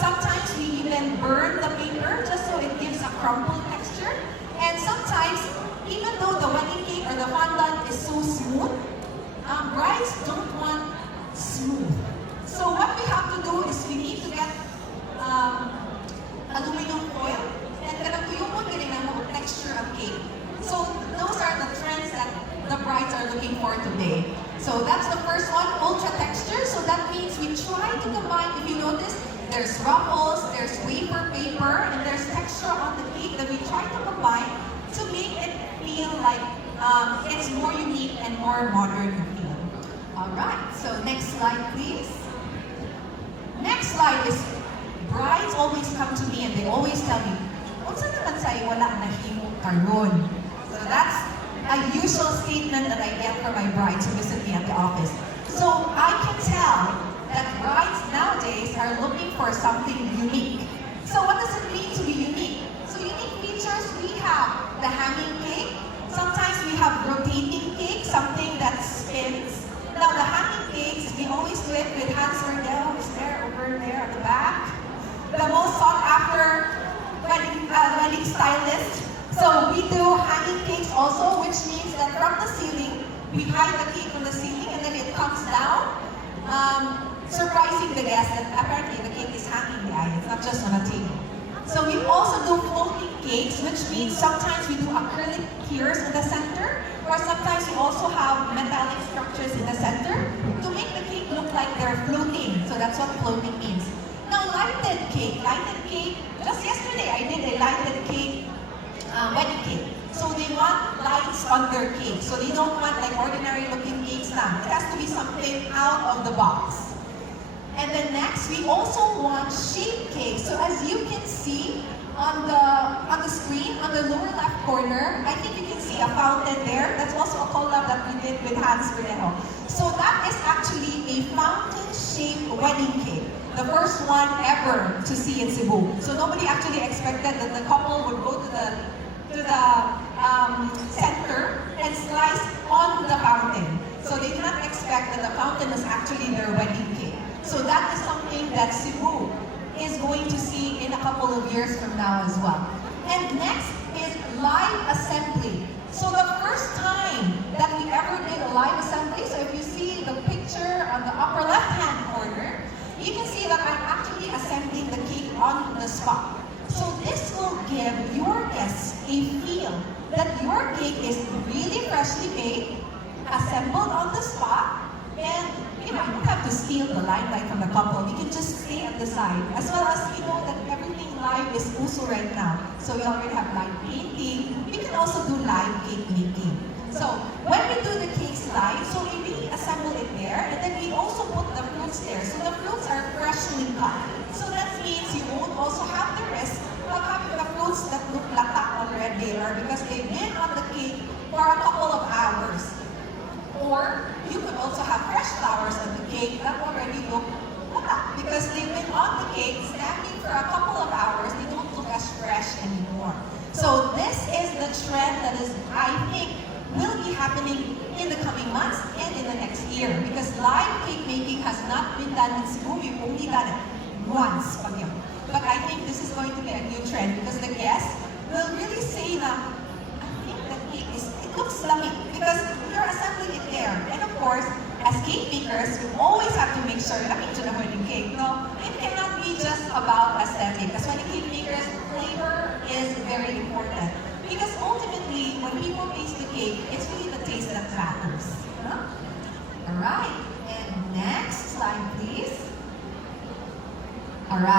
Sometimes we even burn the paper just so it gives a crumpled texture. And sometimes, even though the wedding cake or the fondant is so smooth, brides don't want smooth. So what we have to do is we need to get aluminum foil and kanaguyong mo texture of cake. So those are the trends that the brides are looking for today. So that's the first one, ultra texture. So that means we try to combine, if you notice, there's ruffles, there's wafer paper, and there's texture on the cake that we try to combine to make it feel like it's more unique and more modern feel. Alright, so next slide please. Next slide is, brides always come to me and they always tell me, unsa naman sa'yo wala nahimo karon? So that's a usual statement that I get from my brides who visit me at the office. So I can tell that brides nowadays are looking for something unique. So what does it mean to be unique? So unique features, we have the hanging cake. Sometimes we have rotating cake, something that spins. Now the hanging cakes, we always do it with Hans Werdel, who's there, over there at the back. The most sought after wedding stylist. So we do hanging cakes also, which means that from the ceiling, we hide the cake from the ceiling and then it comes down, surprising the guests that apparently the cake is hanging behind, it's not just on a table. So we also do floating cakes, which means sometimes we do acrylic tiers in the center, or sometimes we also have metallic structures in the center to make the cake look like they're floating. So that's what floating means. Now lighted cake, just yesterday I did a lighted cake, wedding cake. So they want lights on their cake. So they don't want like ordinary looking cakes now. It has to be something out of the box. And then next, we also want shape cake. So as you can see on the screen, on the lower left corner, I think you can see a fountain there. That's also a collab that we did with Hans Werdel. So that is actually a fountain-shaped wedding cake. The first one ever to see in Cebu. So nobody actually expected that the couple would go to the center and slice on the fountain. So they did not expect that the fountain was actually their wedding cake. So that is something that Cebu is going to see in a couple of years from now as well. And next is live assembly. So the first time that we ever did a live assembly, so if you see the picture on the upper left-hand corner, you can see that I'm actually assembling the cake on the spot. So this will give your guests a feel that your cake is really freshly baked, assembled on the spot, and you don't have to steal the limelight from the couple. You can just stay at the side. As well as you know that everything live is uso right now. So we already have live painting. We can also do live cake making. So when we do the cakes live, so we really assemble it there, and then we also put the fruits there. So the fruits are freshly cut. So that means you won't also have the risk of having the fruits that look lata already, or because they've been on the cake for a couple of hours. Or you could also have fresh flowers on the cake that already look lata, because they've been on the cake standing for a couple of hours. They don't look as fresh anymore. So this is the trend that is, I think, will be happening in the coming months and in the next year, because live cake making has not been done in Cebu. We've only done it once. But I think this is going to be a new trend because the guests will really say that, I think the cake it looks slummy because you're assembling it there. And of course, as cake makers, we always have to make sure that into the wedding cake. No, it cannot be just about aesthetic. As wedding cake makers, flavor is very important. Because ultimately, when people taste the cake, it's really the taste that matters. Huh? Alright, and next slide please. Alright.